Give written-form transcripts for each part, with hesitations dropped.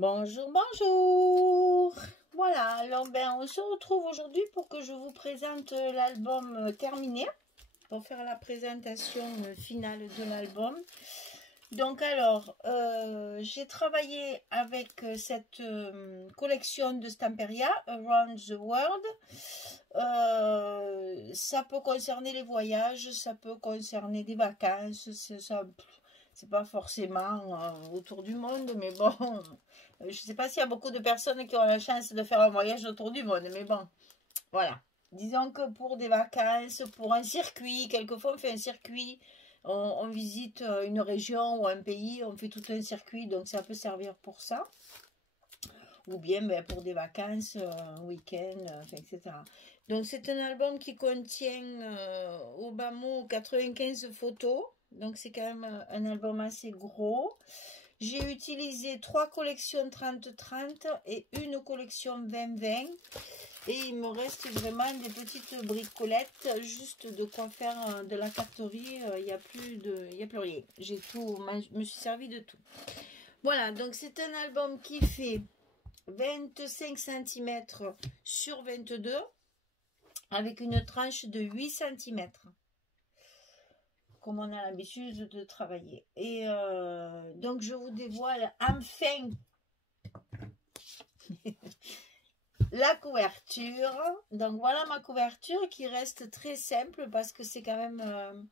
Bonjour, bonjour. Voilà, alors on se retrouve aujourd'hui pour que je vous présente l'album terminé, pour faire la présentation finale de l'album. Donc alors, j'ai travaillé avec cette collection de Stamperia, Around the World. Ça peut concerner les voyages, ça peut concerner des vacances, c'est pas forcément autour du monde, mais bon, je sais pas s'il y a beaucoup de personnes qui ont la chance de faire un voyage autour du monde, mais bon, voilà. Disons que pour des vacances, pour un circuit, quelquefois on fait un circuit, on visite une région ou un pays, on fait tout un circuit, donc ça peut servir pour ça. Ou bien pour des vacances, un week-end, etc. Donc c'est un album qui contient au bas mot 95 photos. Donc c'est quand même un album assez gros. J'ai utilisé 3 collections 30-30 et une collection 20-20. Et il me reste vraiment des petites bricolettes, juste de quoi faire de la carterie. Il n'y a plus rien. J'ai tout, je me suis servi de tout. Voilà, donc c'est un album qui fait 25 cm sur 22 avec une tranche de 8 cm comme on a l'habitude de travailler. Et donc je vous dévoile enfin la couverture. Donc voilà ma couverture qui reste très simple parce que c'est quand même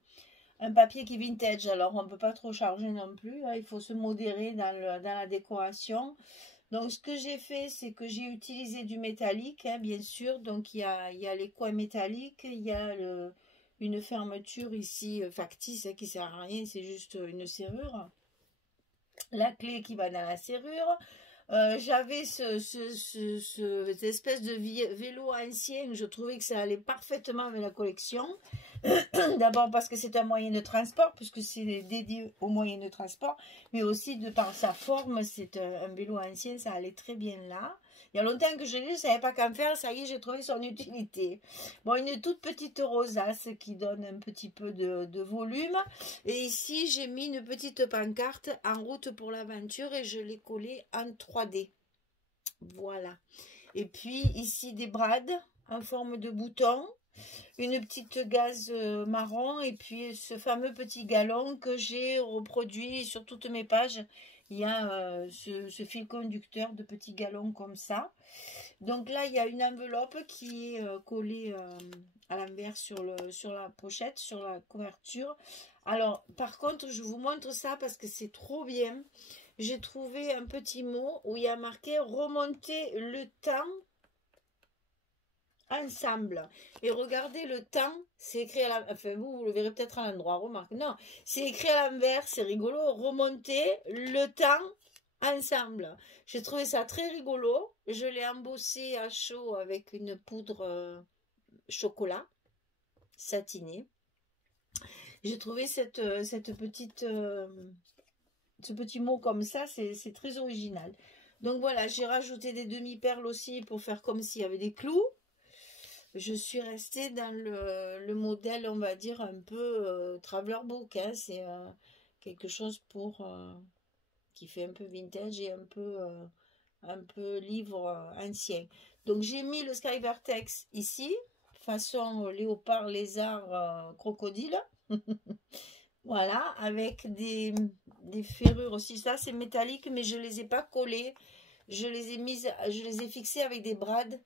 un papier qui est vintage, alors on ne peut pas trop charger non plus, hein. Il faut se modérer dans la décoration. Donc ce que j'ai fait, c'est que j'ai utilisé du métallique, hein, bien sûr. Donc il y a les coins métalliques, il y a une fermeture ici factice, hein, qui ne sert à rien, c'est juste une serrure. La clé qui va dans la serrure. J'avais cette espèce de vélo ancien, je trouvais que ça allait parfaitement avec la collection. D'abord parce que c'est un moyen de transport, puisque c'est dédié au moyen de transport, mais aussi de par sa forme, c'est un vélo ancien, ça allait très bien là. Il y a longtemps que je l'ai, je ne savais pas qu'en faire, ça y est, j'ai trouvé son utilité. Bon, une toute petite rosace qui donne un petit peu de volume. Et ici, j'ai mis une petite pancarte en route pour l'aventure et je l'ai collée en 3D. Voilà. Et puis ici, des brades en forme de bouton. Une petite gaze marron et puis ce fameux petit galon que j'ai reproduit sur toutes mes pages. Il y a ce fil conducteur de petits galons comme ça. Donc là, il y a une enveloppe qui est collée à l'envers sur la pochette, sur la couverture. Alors, par contre, je vous montre ça parce que c'est trop bien. J'ai trouvé un petit mot où il y a marqué « Remonter le temps » ensemble. Et regardez le temps, c'est écrit à la... Enfin, vous le verrez peut-être à l'endroit, remarque. Non, c'est écrit à l'envers, c'est rigolo. Remonter le temps ensemble. J'ai trouvé ça très rigolo. Je l'ai embossé à chaud avec une poudre chocolat satinée. J'ai trouvé cette petite... ce petit mot comme ça, c'est très original. Donc voilà, j'ai rajouté des demi-perles aussi pour faire comme s'il y avait des clous. Je suis restée dans le modèle, on va dire, un peu traveler book, hein. C'est quelque chose qui fait un peu vintage et un peu livre ancien. Donc j'ai mis le Sky Vertex ici, façon léopard, lézard, crocodile. Voilà, avec des ferrures aussi. Ça c'est métallique, mais je ne les ai pas collées. Je les ai fixées avec des brades.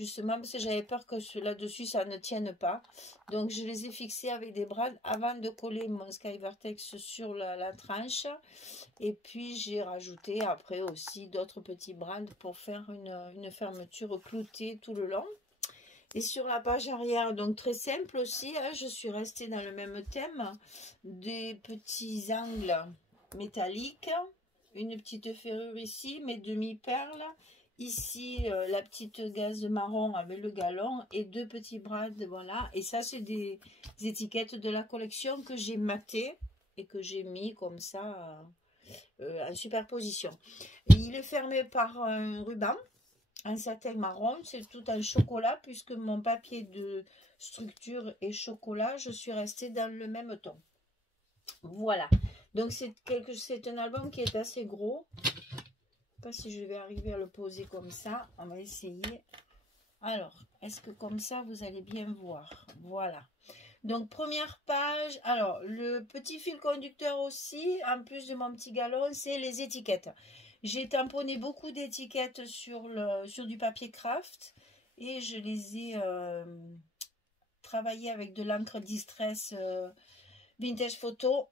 Justement, parce que j'avais peur que là-dessus, ça ne tienne pas. Donc, je les ai fixés avec des brades avant de coller mon Sky Vertex sur la tranche. Et puis, j'ai rajouté après aussi d'autres petits brades pour faire une fermeture cloutée tout le long. Et sur la page arrière, donc très simple aussi, hein, je suis restée dans le même thème. Des petits angles métalliques. Une petite ferrure ici, mes demi-perles. Ici, la petite gaze marron avec le galon et 2 petits brades, voilà. Et ça, c'est des étiquettes de la collection que j'ai matées et que j'ai mis comme ça en superposition. Et il est fermé par un ruban, un satin marron. C'est tout en chocolat puisque mon papier de structure est chocolat. Je suis restée dans le même ton. Voilà. Donc, c'est un album qui est assez gros. sais pas si je vais arriver à le poser comme ça. On va essayer. Alors, est-ce que comme ça, vous allez bien voir? Voilà. Donc, première page. Alors, le petit fil conducteur aussi, en plus de mon petit galon, c'est les étiquettes. J'ai tamponné beaucoup d'étiquettes sur du papier craft et je les ai travaillées avec de l'encre Distress Vintage Photo.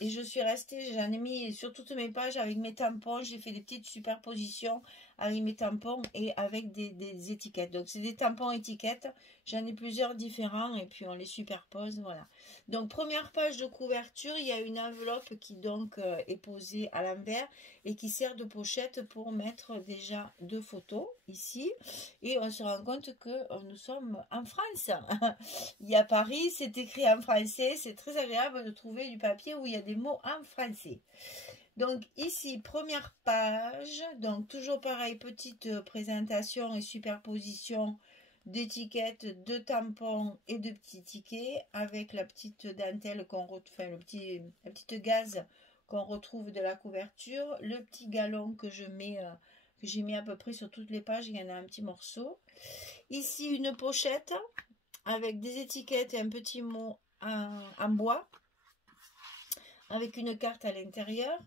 Et je suis restée, j'en ai mis sur toutes mes pages avec mes tampons. J'ai fait des petites superpositions avec mes tampons et avec des étiquettes. Donc, c'est des tampons étiquettes. J'en ai plusieurs différents et puis on les superpose. Voilà. Donc, première page de couverture, il y a une enveloppe qui donc est posée à l'envers et qui sert de pochette pour mettre déjà deux photos ici. Et on se rend compte que nous sommes en France. Il y a Paris, c'est écrit en français. C'est très agréable de trouver du papier où il y a des mots en français. Donc ici, première page, donc toujours pareil, petite présentation et superposition d'étiquettes, de tampons et de petits tickets avec la petite dentelle qu'on retrouve, enfin la petite gaze qu'on retrouve de la couverture, le petit galon que je mets, que j'ai mis à peu près sur toutes les pages, il y en a un petit morceau. Ici, une pochette avec des étiquettes et un petit mot en bois avec une carte à l'intérieur.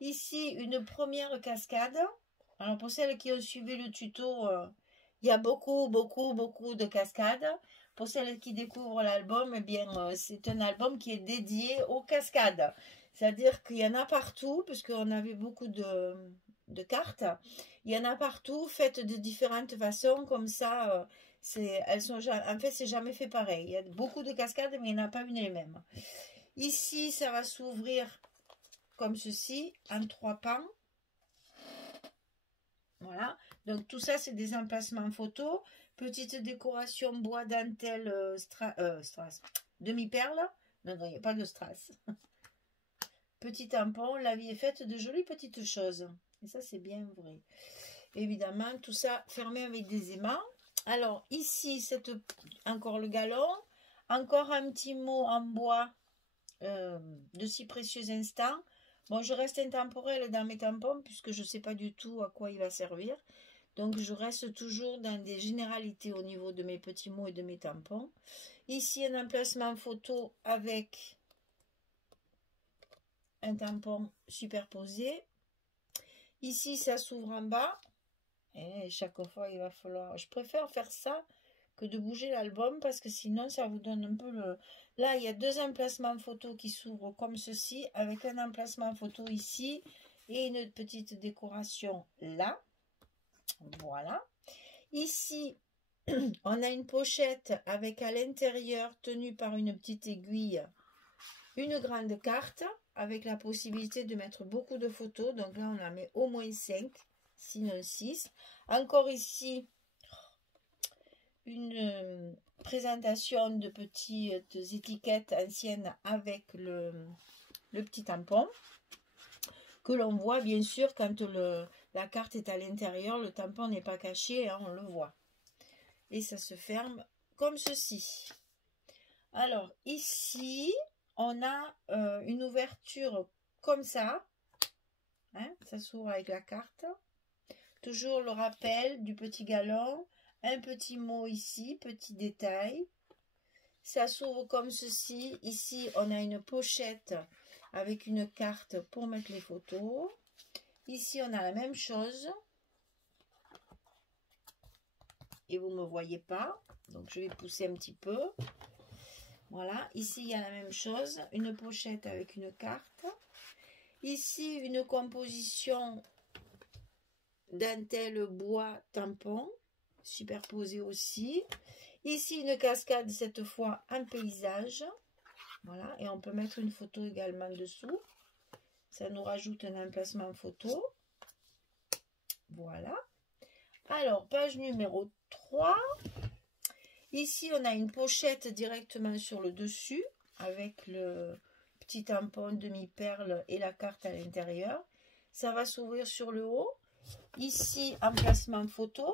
Ici, une première cascade. Alors, pour celles qui ont suivi le tuto, il y a beaucoup de cascades. Pour celles qui découvrent l'album, eh bien, c'est un album qui est dédié aux cascades. C'est-à-dire qu'il y en a partout, puisqu'on avait beaucoup de cartes. Il y en a partout, faites de différentes façons, comme ça, elles sont, en fait, c'est jamais fait pareil. Il y a beaucoup de cascades, mais il n'y en a pas une et les mêmes. Ici, ça va s'ouvrir comme ceci, en 3 pans. Voilà. Donc, tout ça, c'est des emplacements photos. Petite décoration bois dentelle strass. Demi-perle. Non, il n'y a pas de strass. Petit tampon. La vie est faite de jolies petites choses. Et ça, c'est bien vrai. Évidemment, tout ça fermé avec des aimants. Alors, ici, encore le galon. Encore un petit mot en bois de si précieux instants. Bon, je reste intemporelle dans mes tampons puisque je ne sais pas du tout à quoi il va servir. Donc, je reste toujours dans des généralités au niveau de mes petits mots et de mes tampons. Ici, un emplacement photo avec un tampon superposé. Ici, ça s'ouvre en bas. Et chaque fois, il va falloir... Je préfère faire ça que de bouger l'album parce que sinon, ça vous donne un peu le... Là, il y a deux emplacements photos qui s'ouvrent comme ceci, avec un emplacement photo ici et une petite décoration là. Voilà. Ici, on a une pochette avec à l'intérieur, tenue par une petite aiguille, une grande carte avec la possibilité de mettre beaucoup de photos. Donc là, on en met au moins 5, sinon 6. Encore ici, une présentation de petites étiquettes anciennes avec le petit tampon que l'on voit bien sûr quand la carte est à l'intérieur. Le tampon n'est pas caché, hein, on le voit. Et ça se ferme comme ceci. Alors ici, on a une ouverture comme ça. Hein, ça s'ouvre avec la carte. Toujours le rappel du petit galon. Un petit mot ici, petit détail. Ça s'ouvre comme ceci. Ici, on a une pochette avec une carte pour mettre les photos. Ici, on a la même chose. Et vous ne me voyez pas. Donc, je vais pousser un petit peu. Voilà. Ici, il y a la même chose. Une pochette avec une carte. Ici, une composition dentelle bois tampon. Superposé aussi. Ici, une cascade, cette fois en paysage. Voilà, et on peut mettre une photo également dessous. Ça nous rajoute un emplacement photo. Voilà. Alors, page numéro 3. Ici, on a une pochette directement sur le dessus avec le petit tampon demi-perle et la carte à l'intérieur. Ça va s'ouvrir sur le haut. Ici, emplacement photo.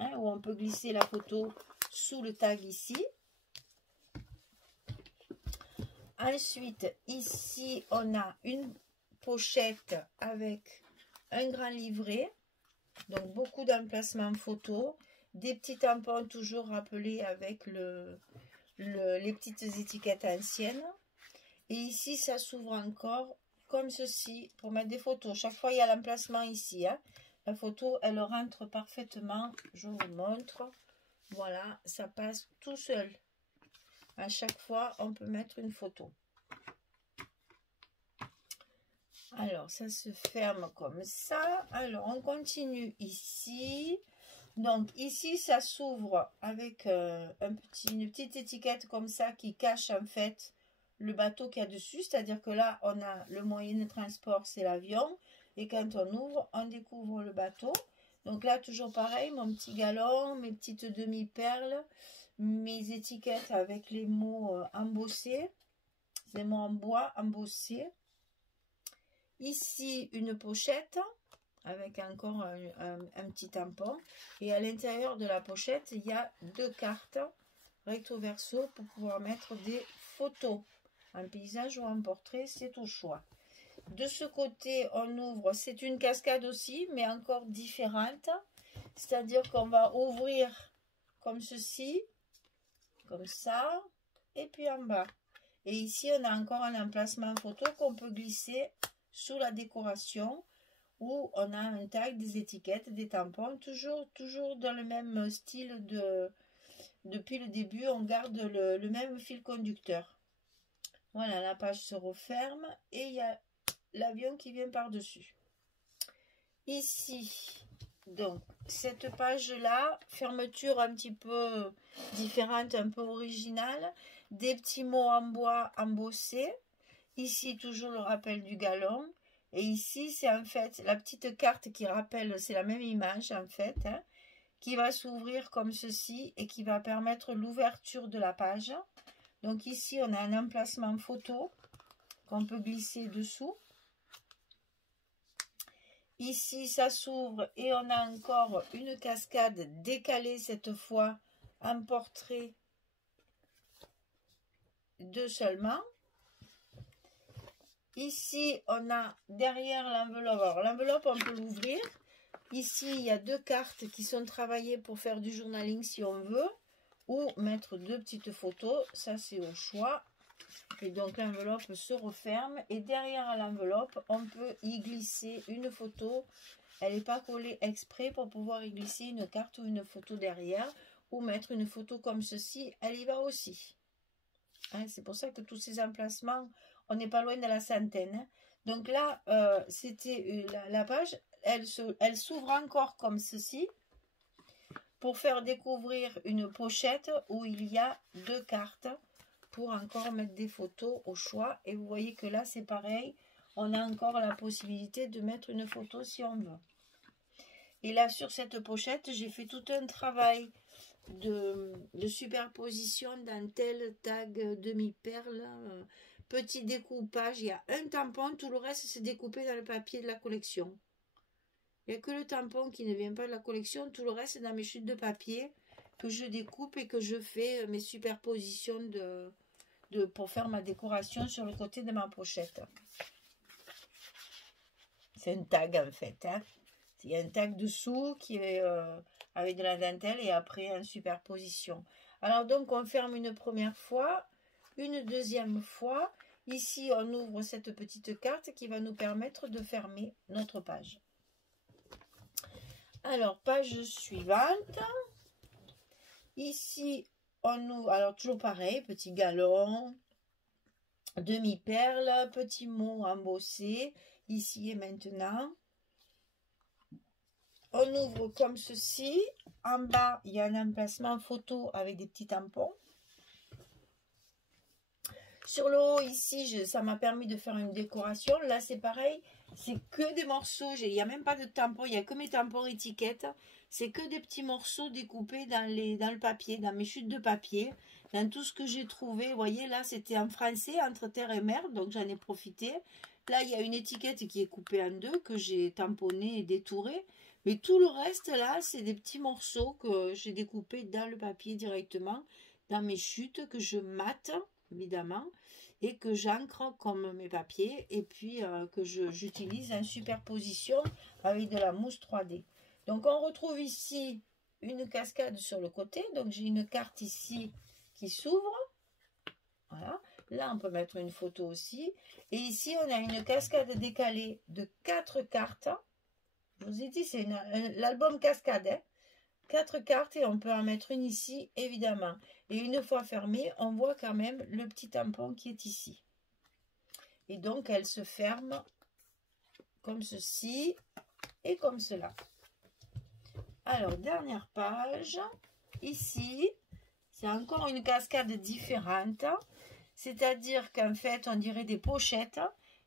Hein, où on peut glisser la photo sous le tag ici. Ensuite, ici, on a une pochette avec un grand livret, donc beaucoup d'emplacements photos, des petits tampons toujours rappelés avec les petites étiquettes anciennes. Et ici, ça s'ouvre encore comme ceci pour mettre des photos. Chaque fois, il y a l'emplacement ici. Hein. La photo, elle rentre parfaitement. Je vous montre. Voilà, ça passe tout seul. À chaque fois, on peut mettre une photo. Alors, ça se ferme comme ça. Alors, on continue ici. Donc, ici, ça s'ouvre avec une petite étiquette comme ça qui cache en fait le bateau qu'il y a dessus. C'est-à-dire que là, on a le moyen de transport, c'est l'avion. Et quand on ouvre, on découvre le bateau. Donc là, toujours pareil, mon petit galon, mes petites demi-perles, mes étiquettes avec les mots embossés. Des mots en bois embossés. Ici, une pochette avec encore un petit tampon. Et à l'intérieur de la pochette, il y a 2 cartes recto verso pour pouvoir mettre des photos. En paysage ou en portrait, c'est au choix. De ce côté, on ouvre, c'est une cascade aussi, mais encore différente. C'est-à-dire qu'on va ouvrir comme ceci, comme ça, et puis en bas. Et ici, on a encore un emplacement photo qu'on peut glisser sous la décoration, où on a un tag, des étiquettes, des tampons, toujours dans le même style depuis le début, on garde le même fil conducteur. Voilà, la page se referme et il y a l'avion qui vient par-dessus. Ici, donc, cette page-là, fermeture un petit peu différente, un peu originale, des petits mots en bois embossés. Ici, toujours le rappel du galon. Et ici, c'est en fait la petite carte qui rappelle, c'est la même image en fait, hein, qui va s'ouvrir comme ceci et qui va permettre l'ouverture de la page. Donc ici, on a un emplacement photo qu'on peut glisser dessous. Ici, ça s'ouvre et on a encore une cascade décalée cette fois en portrait de seulement. Ici, on a derrière l'enveloppe. Alors, l'enveloppe, on peut l'ouvrir. Ici, il y a 2 cartes qui sont travaillées pour faire du journaling si on veut. Ou mettre 2 petites photos. Ça, c'est au choix. Et donc, l'enveloppe se referme. Et derrière l'enveloppe, on peut y glisser une photo. Elle n'est pas collée exprès pour pouvoir y glisser une carte ou une photo derrière. Ou mettre une photo comme ceci. Elle y va aussi. Hein, c'est pour ça que tous ces emplacements... On n'est pas loin de la centaine. Hein. Donc là, c'était la page. Elle s'ouvre encore comme ceci. Pour faire découvrir une pochette où il y a 2 cartes. Pour encore mettre des photos au choix. Et vous voyez que là, c'est pareil. On a encore la possibilité de mettre une photo si on veut. Et là, sur cette pochette, j'ai fait tout un travail de superposition, dentelle, tag, demi-perle... Petit découpage, il y a un tampon, tout le reste c'est découpé dans le papier de la collection. Il n'y a que le tampon qui ne vient pas de la collection, tout le reste c'est dans mes chutes de papier que je découpe et que je fais mes superpositions pour faire ma décoration sur le côté de ma pochette. C'est un tag en fait. Hein. Il y a un tag dessous qui est avec de la dentelle et après en superposition. Alors donc on ferme une première fois. Une deuxième fois, ici on ouvre cette petite carte qui va nous permettre de fermer notre page. Alors, page suivante. Ici, on ouvre, alors toujours pareil, petit galon, demi-perle, petit mot embossé, ici et maintenant. On ouvre comme ceci. En bas, il y a un emplacement photo avec des petits tampons. Sur le haut, ici, ça m'a permis de faire une décoration. Là, c'est pareil. C'est que des morceaux. Il n'y a même pas de tampons. Il n'y a que mes tampons étiquettes. C'est que des petits morceaux découpés dans le papier, dans mes chutes de papier. Dans tout ce que j'ai trouvé. Vous voyez, là, c'était en français, entre terre et mer. Donc, j'en ai profité. Là, il y a une étiquette qui est coupée en 2, que j'ai tamponnée et détourée. Mais tout le reste, là, c'est des petits morceaux que j'ai découpés dans le papier directement. Dans mes chutes que je mate. Évidemment, et que j'ancre comme mes papiers et puis que j'utilise en superposition avec de la mousse 3D. Donc on retrouve ici une cascade sur le côté, donc j'ai une carte ici qui s'ouvre, voilà, là on peut mettre une photo aussi, et ici on a une cascade décalée de 4 cartes, je vous ai dit c'est l'album cascade, hein. 4 cartes et on peut en mettre une ici évidemment, et une fois fermée on voit quand même le petit tampon qui est ici, et donc elle se ferme comme ceci et comme cela. Alors dernière page, ici c'est encore une cascade différente, c'est-à-dire qu'en fait on dirait des pochettes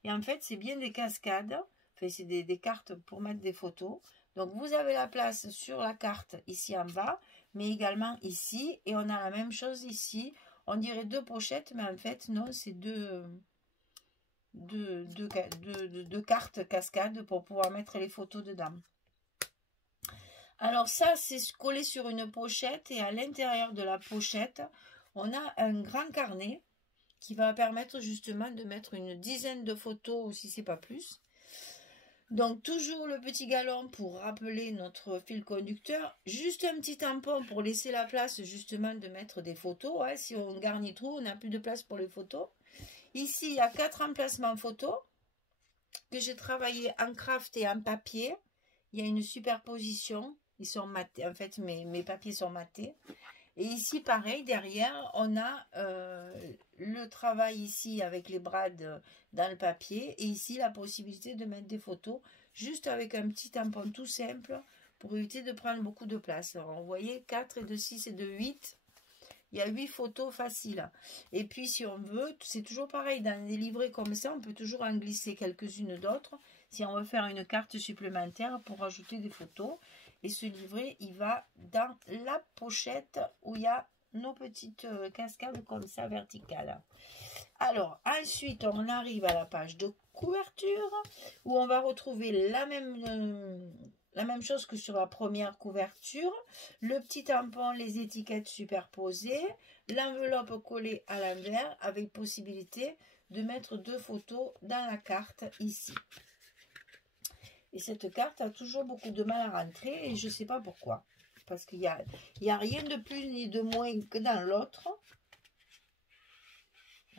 et en fait c'est bien des cascades, enfin c'est des cartes pour mettre des photos. Donc vous avez la place sur la carte ici en bas, mais également ici, et on a la même chose ici. On dirait 2 pochettes, mais en fait non, c'est deux cartes cascades pour pouvoir mettre les photos dedans. Alors ça, c'est collé sur une pochette, et à l'intérieur de la pochette, on a un grand carnet qui va permettre justement de mettre une dizaine de photos, ou si c'est pas plus. Donc toujours le petit galon pour rappeler notre fil conducteur, juste un petit tampon pour laisser la place justement de mettre des photos, hein. Si on garnit trop, on n'a plus de place pour les photos. Ici il y a 4 emplacements photos que j'ai travaillé en craft et en papier. Il y a une superposition, ils sont matés, en fait mes papiers sont matés. Et ici pareil, derrière on a le travail ici avec les brades dans le papier, et ici la possibilité de mettre des photos juste avec un petit tampon tout simple pour éviter de prendre beaucoup de place. Alors vous voyez, 4 et de 6 et de 8, il y a 8 photos faciles. Et puis si on veut, c'est toujours pareil, dans des livrets comme ça on peut toujours en glisser quelques-unes d'autres si on veut faire une carte supplémentaire pour ajouter des photos. Et ce livret, il va dans la pochette où il y a nos petites cascades comme ça verticales. Alors, ensuite, on arrive à la page de couverture où on va retrouver la même chose que sur la première couverture. Le petit tampon, les étiquettes superposées, l'enveloppe collée à l'envers avec possibilité de mettre 2 photos dans la carte ici. Et cette carte a toujours beaucoup de mal à rentrer et je ne sais pas pourquoi. Parce qu'il n'y a rien de plus ni de moins que dans l'autre.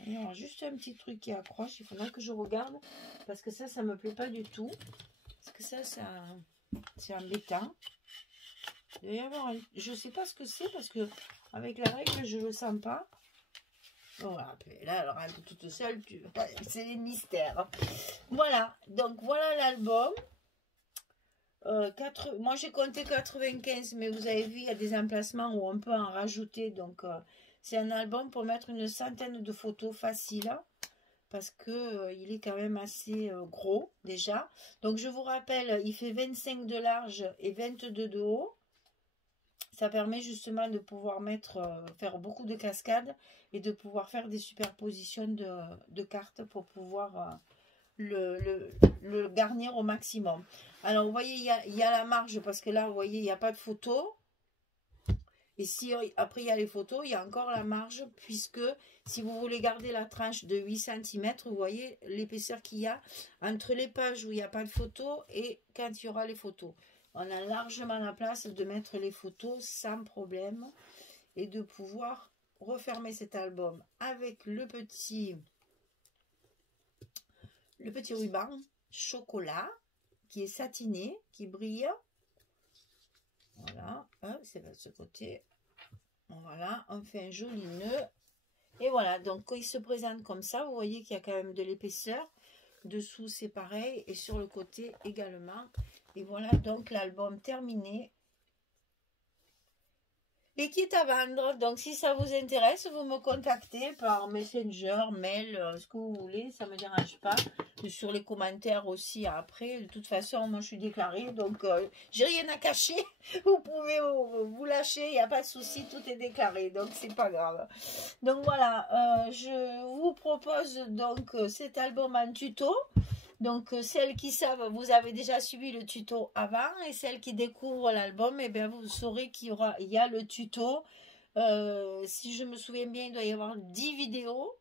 Il y a juste un petit truc qui accroche. Il faudra que je regarde. Parce que ça ne me plaît pas du tout. Parce que ça c'est embêtant. Il doit y avoir je ne sais pas ce que c'est. Parce que avec la règle, je ne le sens pas. Voilà, là, elle rentre toute seule. C'est les mystères. Voilà. Donc, voilà l'album. Moi j'ai compté 95, mais vous avez vu il y a des emplacements où on peut en rajouter, donc c'est un album pour mettre une centaine de photos faciles parce que il est quand même assez gros déjà. Donc je vous rappelle, il fait 25 de large et 22 de haut. Ça permet justement de pouvoir faire beaucoup de cascades et de pouvoir faire des superpositions de cartes pour pouvoir le garnir au maximum. Alors vous voyez, il y a la marge parce que là vous voyez il n'y a pas de photo, et si après il y a les photos, il y a encore la marge, puisque si vous voulez garder la tranche de 8 cm, vous voyez l'épaisseur qu'il y a entre les pages où il n'y a pas de photo et quand il y aura les photos. On a largement la place de mettre les photos sans problème et de pouvoir refermer cet album avec le petit ruban chocolat qui est satiné, qui brille. Voilà, c'est de ce côté. Voilà, on fait un joli nœud. Et voilà, donc quand il se présente comme ça, vous voyez qu'il y a quand même de l'épaisseur. Dessous, c'est pareil. Et sur le côté également. Et voilà donc l'album terminé. Et qui est à vendre. Donc si ça vous intéresse, vous me contactez par Messenger, mail, ce que vous voulez, ça ne me dérange pas. Et sur les commentaires aussi après. De toute façon, moi je suis déclarée, donc j'ai rien à cacher. Vous pouvez vous lâcher, il n'y a pas de souci, tout est déclaré, donc c'est pas grave. Donc voilà, je vous propose donc cet album en tuto. Donc, celles qui savent, vous avez déjà suivi le tuto avant, et celles qui découvrent l'album, eh bien, vous saurez qu'il y a le tuto. Si je me souviens bien, il doit y avoir 10 vidéos.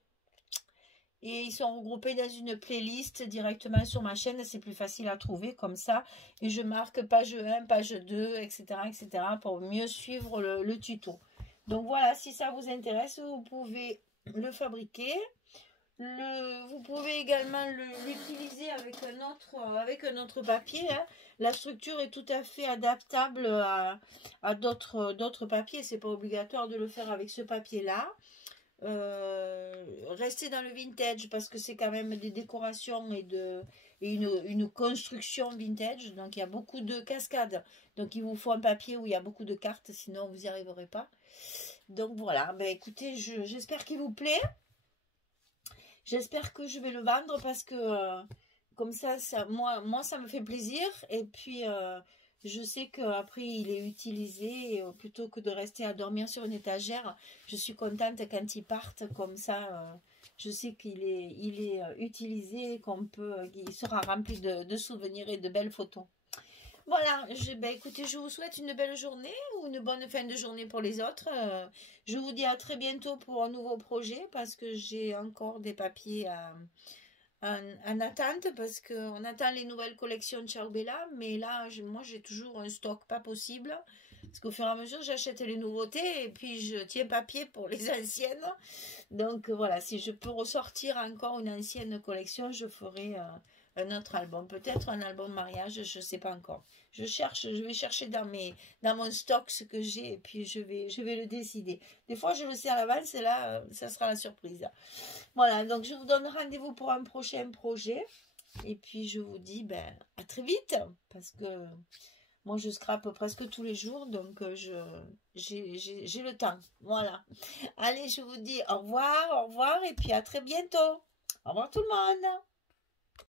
Et ils sont regroupés dans une playlist directement sur ma chaîne. C'est plus facile à trouver comme ça. Et je marque page 1, page 2, etc. etc. pour mieux suivre le tuto. Donc voilà, si ça vous intéresse, vous pouvez le fabriquer. Vous pouvez également l'utiliser avec un autre papier. Hein. La structure est tout à fait adaptable à d'autres papiers. C'est pas obligatoire de le faire avec ce papier-là. Restez dans le vintage parce que c'est quand même des décorations et une construction vintage. Donc il y a beaucoup de cascades. Donc il vous faut un papier où il y a beaucoup de cartes, sinon vous n'y arriverez pas. Donc voilà, ben écoutez, j'espère qu'il vous plaît. J'espère que je vais le vendre parce que comme ça moi, ça me fait plaisir. Et puis, je sais qu'après, il est utilisé. Et, plutôt que de rester à dormir sur une étagère, je suis contente quand ils partent comme ça. Je sais qu'il est utilisé, qu'il sera rempli de souvenirs et de belles photos. Voilà, ben écoutez, je vous souhaite une belle journée ou une bonne fin de journée pour les autres. Je vous dis à très bientôt pour un nouveau projet parce que j'ai encore des papiers en attente parce qu'on attend les nouvelles collections de Ciao Bella. Mais là, moi, j'ai toujours un stock pas possible parce qu'au fur et à mesure, j'achète les nouveautés et puis je tiens papier pour les anciennes. Donc voilà, si je peux ressortir encore une ancienne collection, je ferai un autre album. Peut-être un album mariage, je ne sais pas encore. Je vais chercher dans mon stock ce que j'ai et puis je vais le décider. Des fois, je le sais à l'avance et là, ça sera la surprise. Voilà, donc je vous donne rendez-vous pour un prochain projet. Et puis, je vous dis à très vite parce que moi, je scrape presque tous les jours, donc j'ai le temps. Voilà. Allez, je vous dis au revoir, et puis à très bientôt. Au revoir tout le monde.